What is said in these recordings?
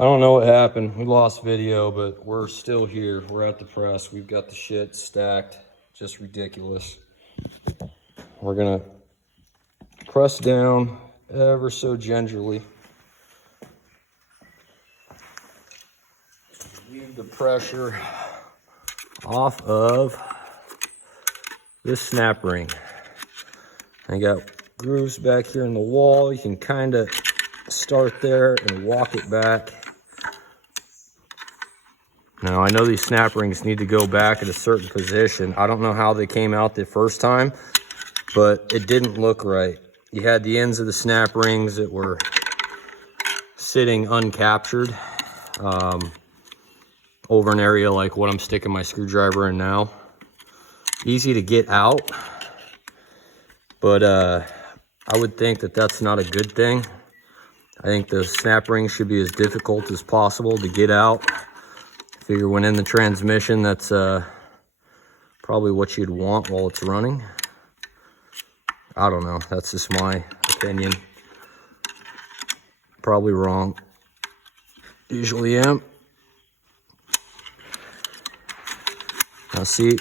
I don't know what happened. We lost video, but we're still here. We're at the press. We've got the shit stacked. Just ridiculous. We're gonna press down ever so gingerly. Leave the pressure off of this snap ring. I got grooves back here in the wall. You can kind of start there and walk it back. Now, I know these snap rings need to go back at a certain position. I don't know how they came out the first time, but it didn't look right. You had the ends of the snap rings that were sitting uncaptured over an area like what I'm sticking my screwdriver in now. Easy to get out, but I would think that that's not a good thing. I think the snap rings should be as difficult as possible to get out. Figure when in the transmission, that's probably what you'd want while it's running. I don't know, that's just my opinion. Probably wrong. Usually am. Now see,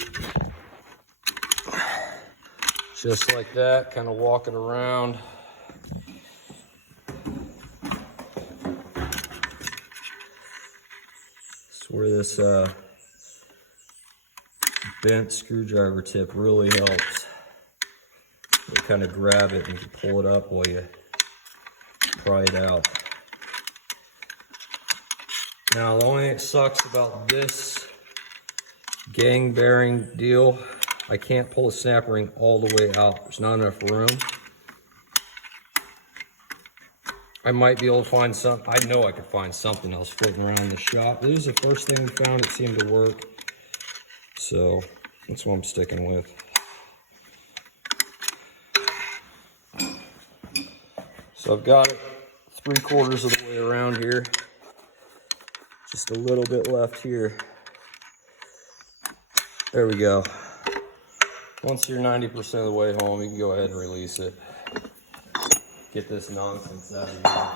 just like that, kind of walking around. Where this bent screwdriver tip really helps. You kind of grab it and you pull it up while you pry it out. Now the only thing that sucks about this gang bearing deal, I can't pull the snap ring all the way out. There's not enough room. I might be able to find some. I know I could find something else floating around in the shop. This is the first thing we found. It seemed to work. So that's what I'm sticking with. So I've got it 3/4 of the way around here. Just a little bit left here. There we go. Once you're 90% of the way home, you can go ahead and release it. Get this nonsense out of here.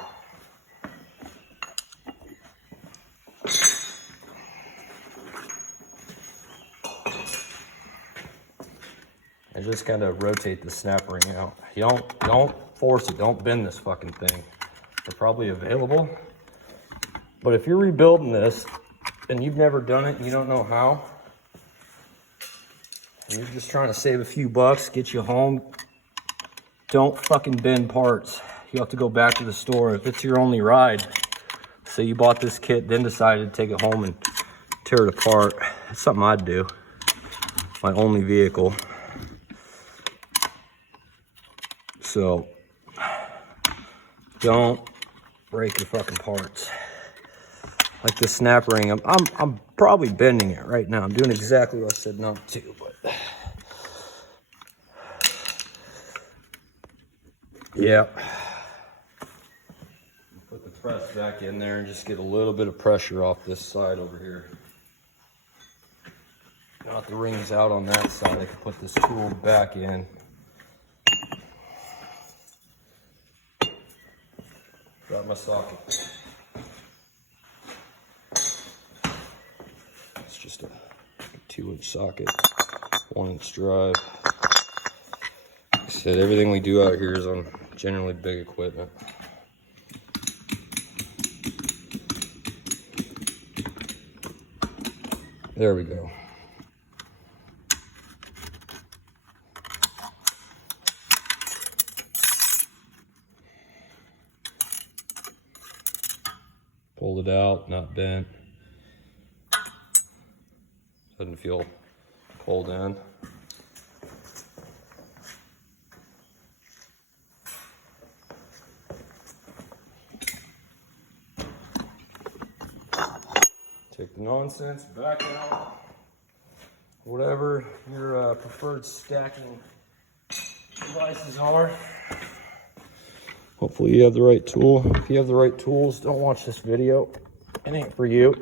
And just kind of rotate the snap ring out. You don't force it. Don't bend this fucking thing. They're probably available. But if you're rebuilding this and you've never done it and you don't know how, and you're just trying to save a few bucks, get you home, don't fucking bend parts. You have to go back to the store. If it's your only ride, say you bought this kit, then decided to take it home and tear it apart, it's something I'd do. My only vehicle. So, don't break your fucking parts. Like the snap ring, I'm probably bending it right now. I'm doing exactly what I said not to, but yeah. Put the press back in there and just get a little bit of pressure off this side over here. Now that the ring's out on that side, I can put this tool back in. Got my socket. It's just a 2-inch socket, 1-inch drive. Like I said, everything we do out here is on generally big equipment. There we go. Pulled it out, not bent. Doesn't feel pulled in. Take the nonsense back out. Whatever your preferred stacking devices are. Hopefully you have the right tool. If you have the right tools, don't watch this video. It ain't for you.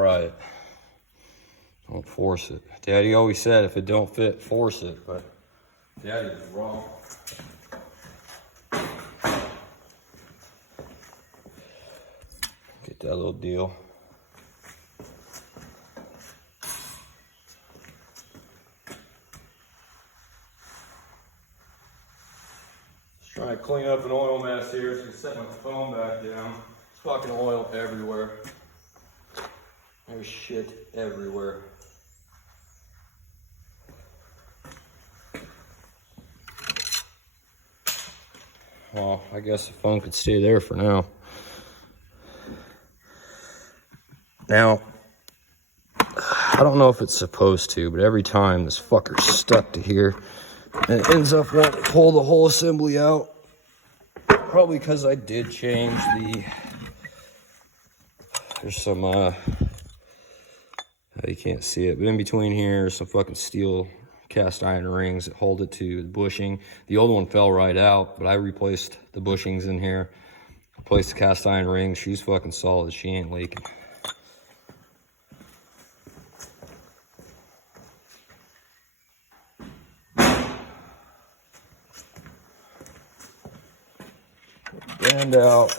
pry it. Don't force it. Daddy always said if it don't fit, force it, but Daddy was wrong. Get that little deal. Just trying to clean up an oil mess here, so I can set my phone back down. There's fucking oil everywhere. There's shit everywhere. Well, I guess the phone could stay there for now. Now, I don't know if it's supposed to, but every time this fucker's stuck to here, and it ends up wanting to pull the whole assembly out. Probably because I did change the, there's some, you can't see it, but in between here, there's some fucking steel cast iron rings that hold it to the bushing. The old one fell right out, but I replaced the bushings in here. Replaced the cast iron rings. She's fucking solid. She ain't leaking. Band out.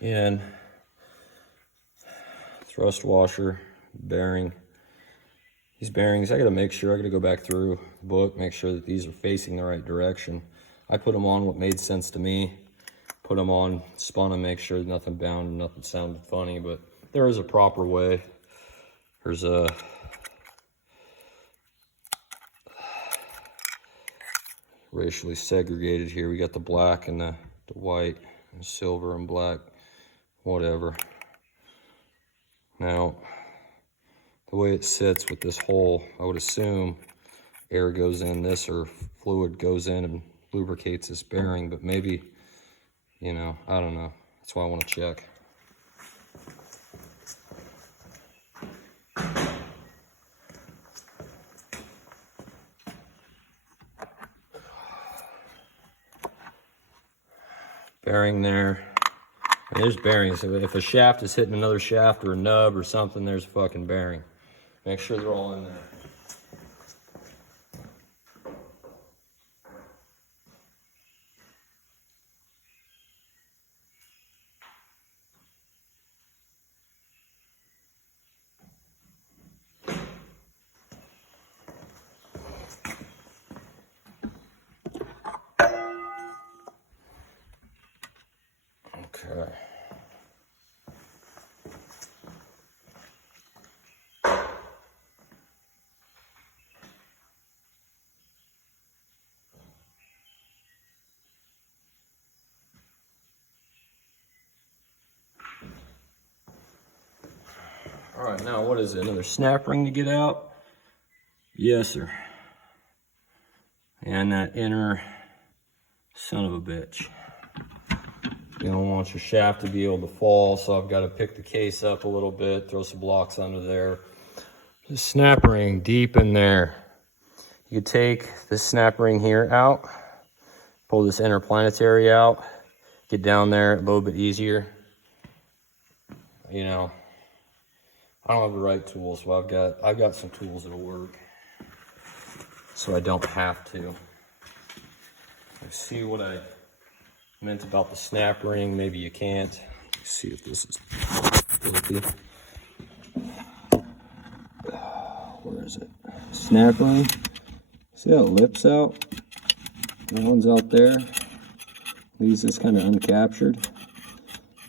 Again, thrust washer, bearing. These bearings, I gotta make sure, I gotta go back through the book, make sure that these are facing the right direction. I put them on what made sense to me. Put them on, spun them, make sure nothing bound, nothing sounded funny, but there is a proper way. There's a racially segregated here. We got the black and the white and silver and black, whatever. Now, the way it sits with this hole, I would assume air goes in this or fluid goes in and lubricates this bearing, but maybe, you know, I don't know. That's why I want to check. Bearing there. And there's bearings. If a shaft is hitting another shaft or a nub or something, there's a fucking bearing. Make sure they're all in there. Okay. All right, now what is it? Another snap ring to get out? Yes, sir. And that inner son of a bitch. You don't want your shaft to be able to fall, so I've got to pick the case up a little bit, throw some blocks under there. The snap ring deep in there. You take this snap ring here out, pull this interplanetary out, get down there a little bit easier. You know, I don't have the right tools, so I've got some tools that'll work, so I don't have to. I see what I meant about the snap ring. Maybe you can't. Let's see if this is filthy. Where is it? Snap ring. See how it lips out? The one's out there. Leaves this kind of uncaptured.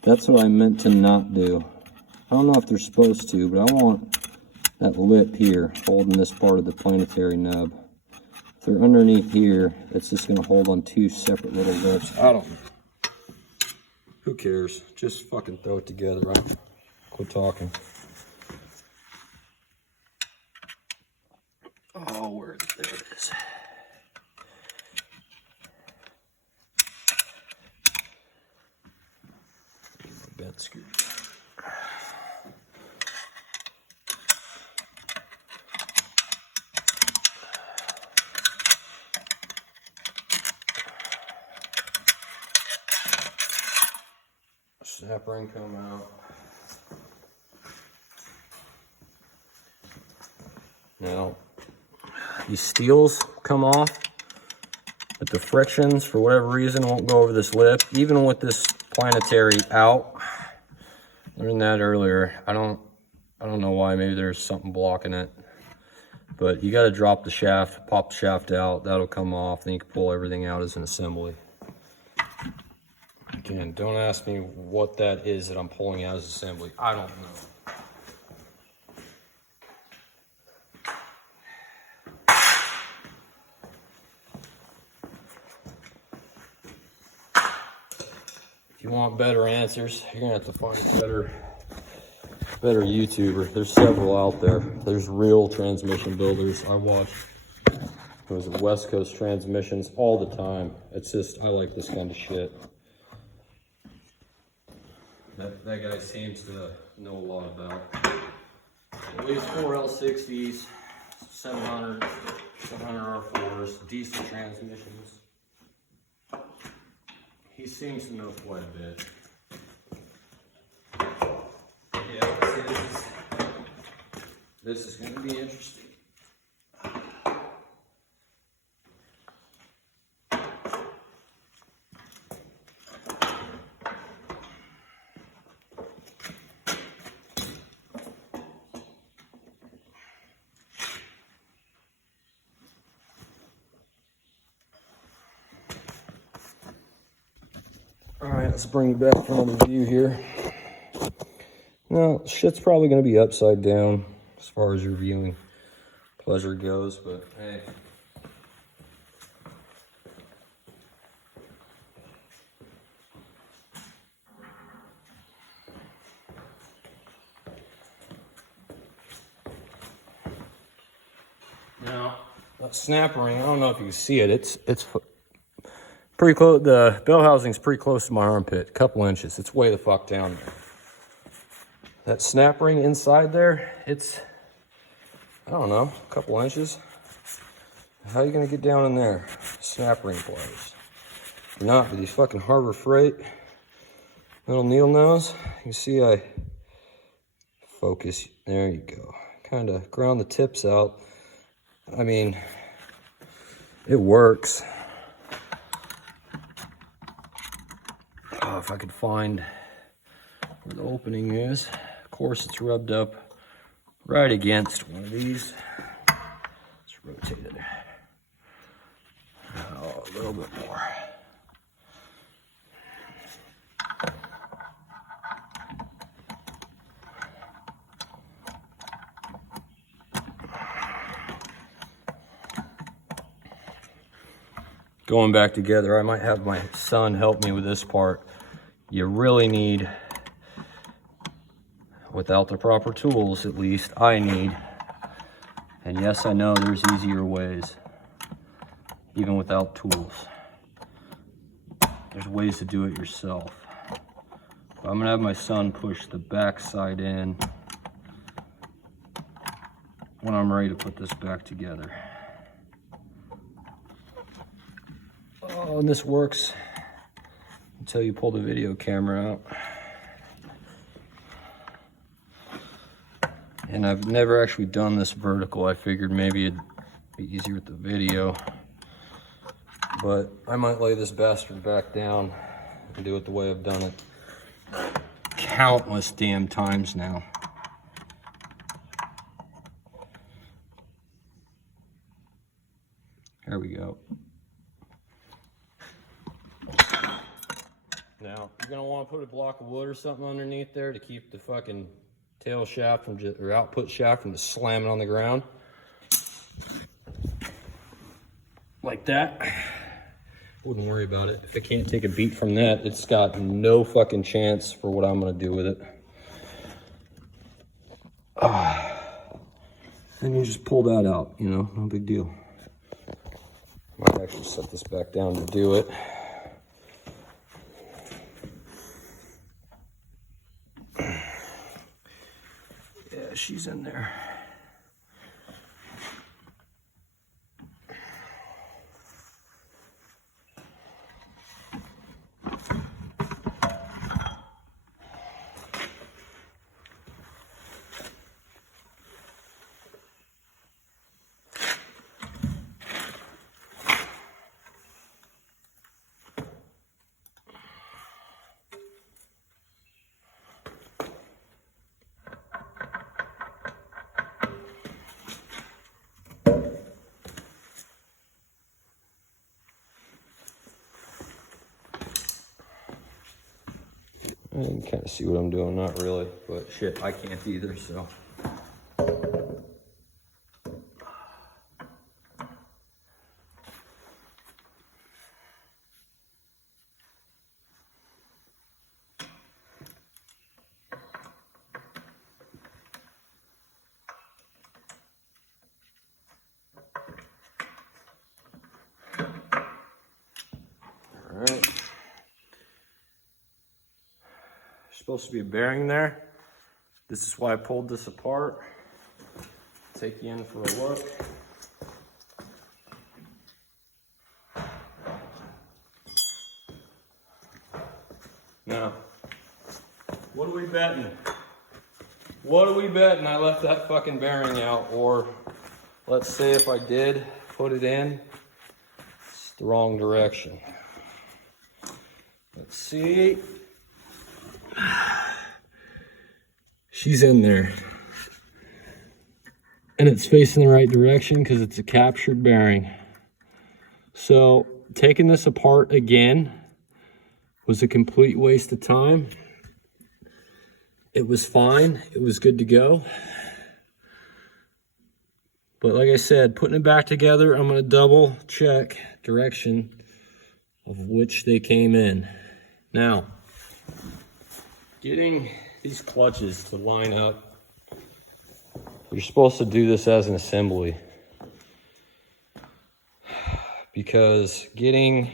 That's what I meant to not do. I don't know if they're supposed to, but I want that lip here holding this part of the planetary nub. If they're underneath here, it's just going to hold on two separate little lips. I don't know. Who cares? Just fucking throw it together, right? Quit talking. Oh, where is it? There it is. Bent screw. snap ring come out. Now, these steels come off, but the frictions, for whatever reason, won't go over this lip. Even with this planetary out, learned that earlier. I don't know why. Maybe there's something blocking it. But you got to drop the shaft, pop the shaft out. That'll come off. Then you can pull everything out as an assembly. Again, don't ask me what that is that I'm pulling out as assembly. I don't know. If you want better answers, you're gonna have to find a better YouTuber. There's several out there. There's real transmission builders. I watch those West Coast transmissions all the time. It's just, I like this kind of shit. That guy seems to know a lot about. At least 4 L60s, 700 R4s, diesel transmissions. He seems to know quite a bit. Yeah, see, this is going to be interesting. All right, let's bring it back for another view here. Now, shit's probably going to be upside down as far as your viewing pleasure goes, but hey. Now, that snap ring, I don't know if you can see it. It's pretty close. The bell housing's pretty close to my armpit, a couple inches. It's way the fuck down there. That snap ring inside there, it's, I don't know, a couple inches. How are you gonna get down in there? Snap ring pliers. Not with these fucking Harbor Freight little needle nose. You can see I focus, there you go. Kind of ground the tips out. I mean, it works. Oh, if I could find where the opening is. Of course, it's rubbed up right against one of these. Let's rotate it. Oh, a little bit more. Going back together, I might have my son help me with this part. You really need, without the proper tools, at least I need, and yes, I know there's easier ways, even without tools. There's ways to do it yourself. But I'm gonna have my son push the back side in when I'm ready to put this back together. Oh, and this works until you pull the video camera out. And I've never actually done this vertical. I figured maybe it'd be easier with the video. But I might lay this bastard back down and do it the way I've done it countless damn times now. There we go. Now, you're gonna want to put a block of wood or something underneath there to keep the fucking tail shaft from just, or output shaft from just slamming on the ground. Like that. Wouldn't worry about it. If it can't take a beat from that, it's got no fucking chance for what I'm gonna do with it. Then you just pull that out, you know, no big deal. Might actually set this back down to do it. Yeah, she's in there. You can kind of see what I'm doing, not really, but shit, I can't either, so. All right. Supposed to be a bearing there. This is why I pulled this apart. Take you in for a look. Now, what are we betting? What are we betting I left that fucking bearing out? Or let's say if I did put it in, it's the wrong direction. Let's see. She's in there. And it's facing the right direction because it's a captured bearing. So taking this apart again was a complete waste of time. It was fine. It was good to go. But like I said, putting it back together, I'm going to double check direction of which they came in. Now, getting these clutches to line up, you're supposed to do this as an assembly. Because getting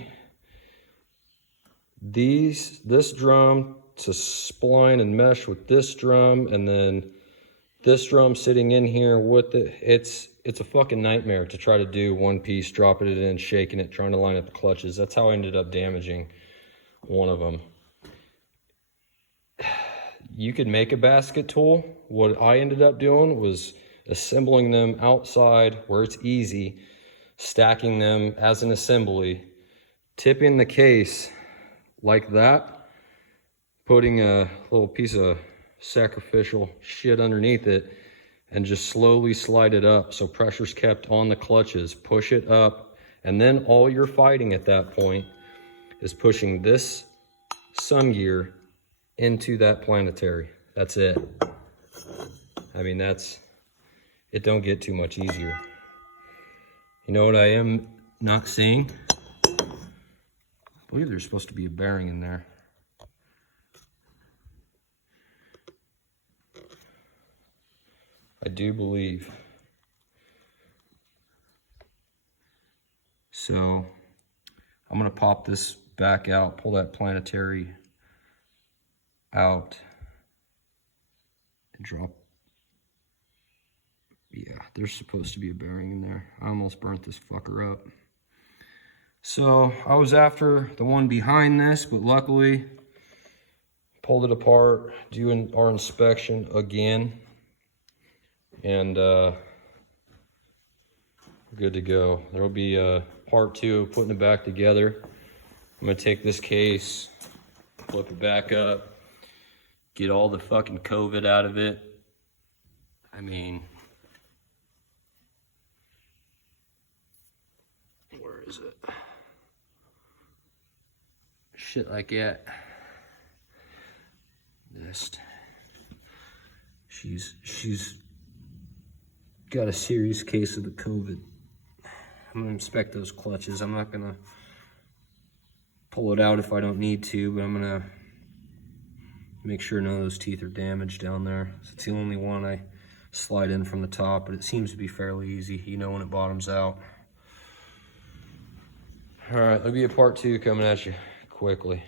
this drum to spline and mesh with this drum, and then this drum sitting in here with it, it's a fucking nightmare to try to do one piece, dropping it in, shaking it, trying to line up the clutches. That's how I ended up damaging one of them. You could make a basket tool. What I ended up doing was assembling them outside where it's easy, stacking them as an assembly, tipping the case like that, putting a little piece of sacrificial shit underneath it, and just slowly slide it up so pressure's kept on the clutches. Push it up, and then all you're fighting at that point is pushing this sun gear into that planetary. That's it. I mean, it don't get too much easier. You know what I am not seeing? I believe there's supposed to be a bearing in there. I do believe. So I'm gonna pop this back out, pull that planetary out, and drop. Yeah, there's supposed to be a bearing in there. I almost burnt this fucker up. So I was after the one behind this, but luckily pulled it apart, doing our inspection again, and good to go. There'll be part 2 of putting it back together. I'm gonna take this case, flip it back up, get all the fucking COVID out of it. I mean, where is it? Shit like that. She's got a serious case of the COVID. I'm gonna inspect those clutches. I'm not gonna pull it out if I don't need to, but I'm gonna make sure none of those teeth are damaged down there. So it's the only one I slide in from the top, but it seems to be fairly easy, you know, when it bottoms out. All right, there'll be a part 2 coming at you quickly.